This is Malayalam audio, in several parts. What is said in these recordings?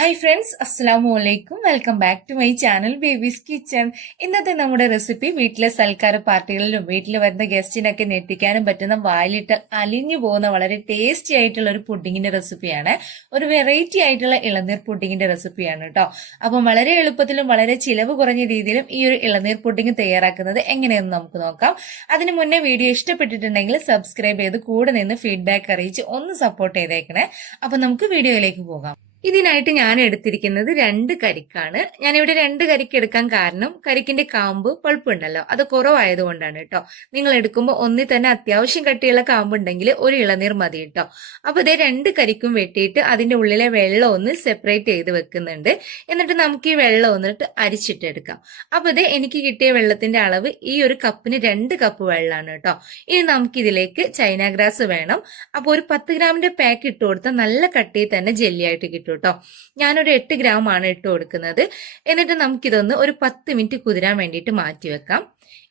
ഹായ് ഫ്രണ്ട്സ് അസ്സാം വലൈക്കും welcome back to my channel Baby's Kitchen ഇന്നത്തെ നമ്മുടെ റെസിപ്പി വീട്ടിലെ സൽക്കാര പാർട്ടികളിലും വീട്ടിൽ വരുന്ന ഗസ്റ്റിനൊക്കെ ഞെട്ടിക്കാനും പറ്റുന്ന വായിലിട്ട് അലിഞ്ഞു പോകുന്ന വളരെ ടേസ്റ്റി ആയിട്ടുള്ള ഒരു പുഡിങ്ങിന്റെ റെസിപ്പിയാണ് ഒരു വെറൈറ്റി ആയിട്ടുള്ള ഇളനീർ പുഡിങ്ങിന്റെ റെസിപ്പിയാണ് കേട്ടോ അപ്പം വളരെ എളുപ്പത്തിലും വളരെ ചിലവ് കുറഞ്ഞ രീതിയിലും ഈ ഒരു ഇളനീർ പുഡിങ് തയ്യാറാക്കുന്നത് എങ്ങനെയെന്ന് നമുക്ക് നോക്കാം. അതിനു മുന്നേ വീഡിയോ ഇഷ്ടപ്പെട്ടിട്ടുണ്ടെങ്കിൽ സബ്സ്ക്രൈബ് ചെയ്ത് കൂടെ നിന്ന് ഫീഡ്ബാക്ക് അറിയിച്ച് ഒന്ന് സപ്പോർട്ട് ചെയ്തേക്കണേ. അപ്പം നമുക്ക് വീഡിയോയിലേക്ക് പോകാം. ഇതിനായിട്ട് ഞാൻ എടുത്തിരിക്കുന്നത് രണ്ട് കരിക്കാണ്. ഞാനിവിടെ രണ്ട് കരിക്ക് എടുക്കാൻ കാരണം കരിക്കിന്റെ കാമ്പ് പൾപ്പുണ്ടല്ലോ അത് കുറവായതുകൊണ്ടാണ് കേട്ടോ. നിങ്ങൾ എടുക്കുമ്പോൾ ഒന്നിൽ തന്നെ അത്യാവശ്യം കട്ടിയുള്ള കാമ്പ് ഉണ്ടെങ്കിൽ ഒരു ഇളനീർ മതി കേട്ടോ. അപ്പൊ ഇതേ രണ്ട് കരിക്കും വെട്ടിയിട്ട് അതിന്റെ ഉള്ളിലെ വെള്ളം ഒന്ന് സെപ്പറേറ്റ് ചെയ്ത് വെക്കുന്നുണ്ട്. എന്നിട്ട് നമുക്ക് ഈ വെള്ളം ഒന്നിട്ട് അരിച്ചിട്ടെടുക്കാം അപ്പൊ ഇതേ എനിക്ക് കിട്ടിയ വെള്ളത്തിന്റെ അളവ് ഈ ഒരു കപ്പിന് രണ്ട് കപ്പ് വെള്ളമാണ് കേട്ടോ. ഇനി നമുക്കിതിലേക്ക് ചൈന ഗ്രാസ് വേണം. അപ്പോൾ ഒരു പത്ത് ഗ്രാമിന്റെ പാക്ക് ഇട്ട് കൊടുത്താൽ നല്ല കട്ടിയിൽ തന്നെ ജെല്ലിയായിട്ട് കിട്ടും. കേട്ടോ ഞാനൊരു എട്ട് ഗ്രാം ആണ് ഇട്ട് കൊടുക്കുന്നത്. എന്നിട്ട് നമുക്കിതൊന്ന് ഒരു പത്ത് മിനിറ്റ് കുതിരാൻ വേണ്ടിയിട്ട് മാറ്റി വെക്കാം.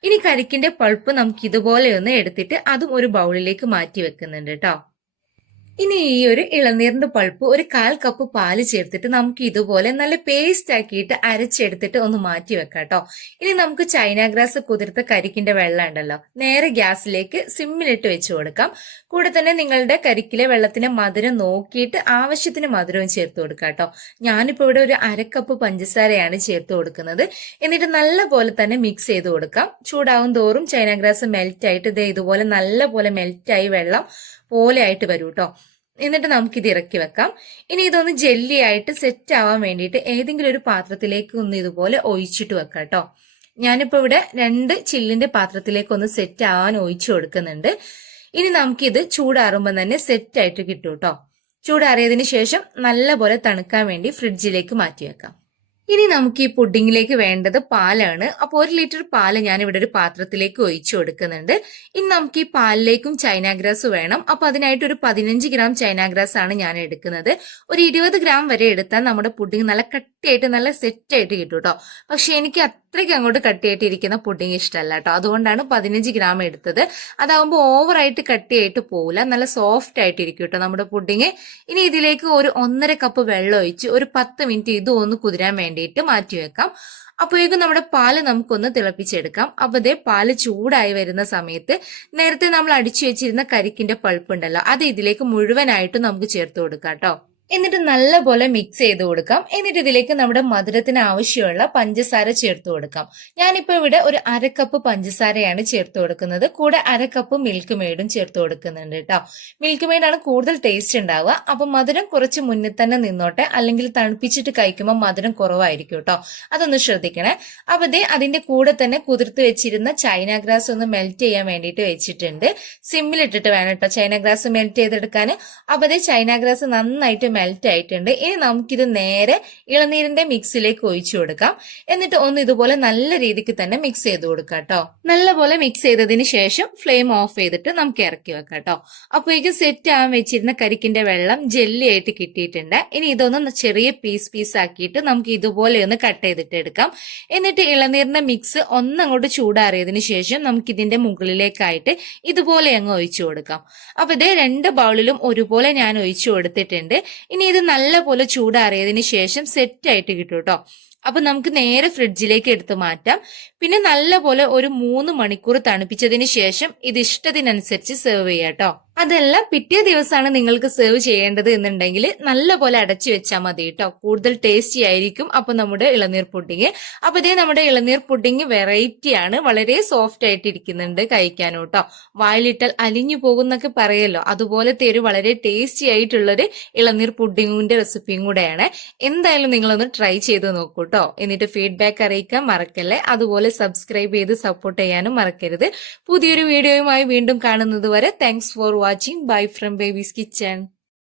ഇനി കരിക്കിന്റെ പൾപ്പ് നമുക്ക് ഇതുപോലെ ഒന്ന് എടുത്തിട്ട് അതും ഒരു ബൗളിലേക്ക് മാറ്റി വെക്കുന്നുണ്ട് കേട്ടോ ഇനി ഈ ഒരു ഇളനീറിന്റെ പൾപ്പ് ഒരു കാൽ കപ്പ് പാൽ ചേർത്തിട്ട് നമുക്ക് ഇതുപോലെ നല്ല പേസ്റ്റ് ആക്കിയിട്ട് അരച്ചെടുത്തിട്ട് ഒന്ന് മാറ്റി വെക്കാം കേട്ടോ ഇനി നമുക്ക് ചൈന ഗ്രാസ് കുതിർത്ത കരിക്കിന്റെ വെള്ളം ഉണ്ടല്ലോ. നേരെ ഗ്യാസിലേക്ക് സിമ്മിലിട്ട് വെച്ച് കൊടുക്കാം. കൂടെ തന്നെ നിങ്ങളുടെ കരിക്കിലെ വെള്ളത്തിന്റെ മധുരം നോക്കിയിട്ട് ആവശ്യത്തിന് മധുരവും ചേർത്ത് കൊടുക്കാം കേട്ടോ ഞാനിപ്പോ ഇവിടെ ഒരു അരക്കപ്പ് പഞ്ചസാരയാണ് ചേർത്ത് കൊടുക്കുന്നത്. എന്നിട്ട് നല്ല പോലെ തന്നെ മിക്സ് ചെയ്ത് കൊടുക്കാം. ചൂടാവും തോറും ചൈന ഗ്രാസ് മെൽറ്റ് ആയിട്ട് ഇതേ ഇതുപോലെ നല്ല പോലെ മെൽറ്റായി വെള്ളം പോലെ ആയിട്ട് വരും കേട്ടോ എന്നിട്ട് നമുക്ക് ഇത് ഇറക്കി വെക്കാം. ഇനി ഇതൊന്ന് ജെല്ലി ആയിട്ട് സെറ്റ് ആവാൻ വേണ്ടിയിട്ട് ഏതെങ്കിലും ഒരു പാത്രത്തിലേക്ക് ഒന്ന് ഇതുപോലെ ഒഴിച്ചിട്ട് വെക്കാം കേട്ടോ ഞാനിപ്പോ ഇവിടെ രണ്ട് ചില്ലിന്റെ പാത്രത്തിലേക്ക് ഒന്ന് സെറ്റ് ആവാൻ ഒഴിച്ചു കൊടുക്കുന്നുണ്ട്. ഇനി നമുക്കിത് ചൂടാറുമ്പോൾ തന്നെ സെറ്റ് ആയിട്ട് കിട്ടും കേട്ടോ ചൂടാറിയതിന് ശേഷം നല്ലപോലെ തണുക്കാൻ വേണ്ടി ഫ്രിഡ്ജിലേക്ക് മാറ്റി വെക്കാം. ഇനി നമുക്ക് ഈ പുഡിങ്ങിലേക്ക് വേണ്ടത് പാലാണ്. അപ്പോൾ ഒരു ലിറ്റർ പാൽ ഞാൻ ഇവിടെ ഒരു പാത്രത്തിലേക്ക് ഒഴിച്ചു കൊടുക്കുന്നുണ്ട്. ഇനി നമുക്ക് ഈ പാലിലേക്കും ചൈന ഗ്രാസ് വേണം. അപ്പൊ അതിനായിട്ട് ഒരു പതിനഞ്ച് ഗ്രാം ചൈന ഗ്രാസ് ആണ് ഞാൻ എടുക്കുന്നത്. ഒരു ഇരുപത് ഗ്രാം വരെ എടുത്താൽ നമ്മുടെ പുഡിങ് നല്ല കട്ടിയായിട്ട് നല്ല സെറ്റ് ആയിട്ട് കിട്ടും കേട്ടോ പക്ഷെ എനിക്ക് അത്രയ്ക്ക് അങ്ങോട്ട് കട്ടിയായിട്ട് ഇരിക്കുന്ന പുഡിങ് ഇഷ്ടമല്ല കേട്ടോ അതുകൊണ്ടാണ് പതിനഞ്ച് ഗ്രാം എടുത്തത്. അതാവുമ്പോൾ ഓവറായിട്ട് കട്ടിയായിട്ട് പോകില്ല നല്ല സോഫ്റ്റ് ആയിട്ട് ഇരിക്കും കേട്ടോ നമ്മുടെ പുഡിങ് ഇനി ഇതിലേക്ക് ഒരു ഒന്നര കപ്പ് വെള്ളം ഒഴിച്ച് ഒരു പത്ത് മിനിറ്റ് ഇതും ഒന്ന് കുതിരാൻ വേണ്ടിയിട്ട് മാറ്റി വെക്കാം. അപ്പോഴേക്കും നമ്മുടെ പാൽ നമുക്കൊന്ന് തിളപ്പിച്ചെടുക്കാം. അപ്പോൾ ഇതേ പാൽ ചൂടായി വരുന്ന സമയത്ത് നേരത്തെ നമ്മൾ അടിച്ചു വെച്ചിരുന്ന കരിക്കിന്റെ പൾപ്പ് ഉണ്ടല്ലോ അത് ഇതിലേക്ക് മുഴുവനായിട്ടും നമുക്ക് ചേർത്ത് കൊടുക്കാം കേട്ടോ എന്നിട്ട് നല്ലപോലെ മിക്സ് ചെയ്ത് കൊടുക്കാം. എന്നിട്ട് ഇതിലേക്ക് നമ്മുടെ മധുരത്തിന് ആവശ്യമുള്ള പഞ്ചസാര ചേർത്ത് കൊടുക്കാം. ഞാനിപ്പോൾ ഇവിടെ ഒരു അരക്കപ്പ് പഞ്ചസാരയാണ് ചേർത്ത് കൊടുക്കുന്നത്. കൂടെ അരക്കപ്പ് മിൽക്ക് മെയ്ഡും ചേർത്ത് കൊടുക്കുന്നുണ്ട് കേട്ടോ. മിൽക്ക് മെയ്ഡാണ് കൂടുതൽ ടേസ്റ്റ് ഉണ്ടാവുക. അപ്പൊ മധുരം കുറച്ച് മുന്നിൽ തന്നെ നിന്നോട്ടെ. അല്ലെങ്കിൽ തണുപ്പിച്ചിട്ട് കഴിക്കുമ്പോൾ മധുരം കുറവായിരിക്കും കേട്ടോ. അതൊന്ന് ശ്രദ്ധിക്കണേ. അപ്പൊ ദേ അതിന്റെ കൂടെ തന്നെ കുതിർത്ത് വെച്ചിരുന്ന ചൈന ഗ്രാസ് ഒന്ന് മെൽറ്റ് ചെയ്യാൻ വേണ്ടിയിട്ട് വെച്ചിട്ടുണ്ട്. സിമ്മിലിട്ടിട്ട് വേണം കേട്ടോ ചൈന ഗ്രാസ് മെൽറ്റ് ചെയ്തെടുക്കാൻ അപ്പൊ ദേ ചൈന ഗ്രാസ് നന്നായിട്ട് മെൽറ്റ് ആയിട്ടുണ്ട്. ഇനി നമുക്കിത് നേരെ ഇളനീരിന്റെ മിക്സിലേക്ക് ഒഴിച്ചു കൊടുക്കാം. എന്നിട്ട് ഒന്ന് ഇതുപോലെ നല്ല രീതിക്ക് തന്നെ മിക്സ് ചെയ്ത് കൊടുക്കാം കേട്ടോ. നല്ലപോലെ മിക്സ് ചെയ്തതിന് ശേഷം ഫ്ലെയിം ഓഫ് ചെയ്തിട്ട് നമുക്ക് ഇറക്കി വെക്കാം കേട്ടോ. അപ്പോഴേക്കും സെറ്റ് ആവാൻ വെച്ചിരുന്ന കരിക്കിന്റെ വെള്ളം ജെല്ലി ആയിട്ട് കിട്ടിയിട്ടുണ്ട്. ഇനി ഇതൊന്ന് ചെറിയ പീസ് പീസ് ആക്കിയിട്ട് നമുക്ക് ഇതുപോലെ ഒന്ന് കട്ട് ചെയ്തിട്ട് എടുക്കാം. എന്നിട്ട് ഇളനീരിന്റെ മിക്സ് ഒന്നങ്ങോട്ട് ചൂടാറിയതിന് ശേഷം നമുക്ക് ഇതിന്റെ മുകളിലേക്കായിട്ട് ഇതുപോലെ അങ്ങ് ഒഴിച്ചു കൊടുക്കാം. അപ്പൊ ഇതേ രണ്ട് ബൗളിലും ഒരുപോലെ ഞാൻ ഒഴിച്ചു കൊടുത്തിട്ടുണ്ട്. ഇനി ഇത് നല്ലപോലെ ചൂടാറിയതിന് ശേഷം സെറ്റ് ആയിട്ട് കിട്ടും കേട്ടോ അപ്പൊ നമുക്ക് നേരെ ഫ്രിഡ്ജിലേക്ക് എടുത്ത് മാറ്റാം. പിന്നെ നല്ലപോലെ ഒരു മൂന്ന് മണിക്കൂർ തണുപ്പിച്ചതിന് ശേഷം ഇത് ഇഷ്ടത്തിനനുസരിച്ച് സെർവ് ചെയ്യാട്ടോ കേട്ടോ. അതെല്ലാം പിറ്റേ ദിവസമാണ് നിങ്ങൾക്ക് സെർവ് ചെയ്യേണ്ടത് എന്നുണ്ടെങ്കിൽ നല്ലപോലെ അടച്ചു വെച്ചാൽ മതി കേട്ടോ. കൂടുതൽ ടേസ്റ്റി ആയിരിക്കും അപ്പൊ നമ്മുടെ ഇളനീർ പുഡിങ് അപ്പൊ ഇതേ നമ്മുടെ ഇളനീർ പുഡിങ് വെറൈറ്റി ആണ്. വളരെ സോഫ്റ്റ് ആയിട്ട് ഇരിക്കുന്നുണ്ട് കഴിക്കാനും കേട്ടോ. വായിലിട്ടാൽ അലിഞ്ഞു പോകുന്നൊക്കെ പറയല്ലോ. അതുപോലത്തെ ഒരു വളരെ ടേസ്റ്റി ആയിട്ടുള്ളൊരു ഇളനീർ പുഡിങ്ങിന്റെ റെസിപ്പിയും കൂടെയാണ്. എന്തായാലും നിങ്ങളൊന്ന് ട്രൈ ചെയ്ത് നോക്കൂ കേട്ടോ. എന്നിട്ട് ഫീഡ്ബാക്ക് അറിയിക്കാൻ മറക്കല്ലേ. അതുപോലെ സബ്സ്ക്രൈബ് ചെയ്ത് സപ്പോർട്ട് ചെയ്യാനും മറക്കരുത്. പുതിയൊരു വീഡിയോയുമായി വീണ്ടും കാണുന്നത് വരെ thanks for watching bye from Baby's Kitchen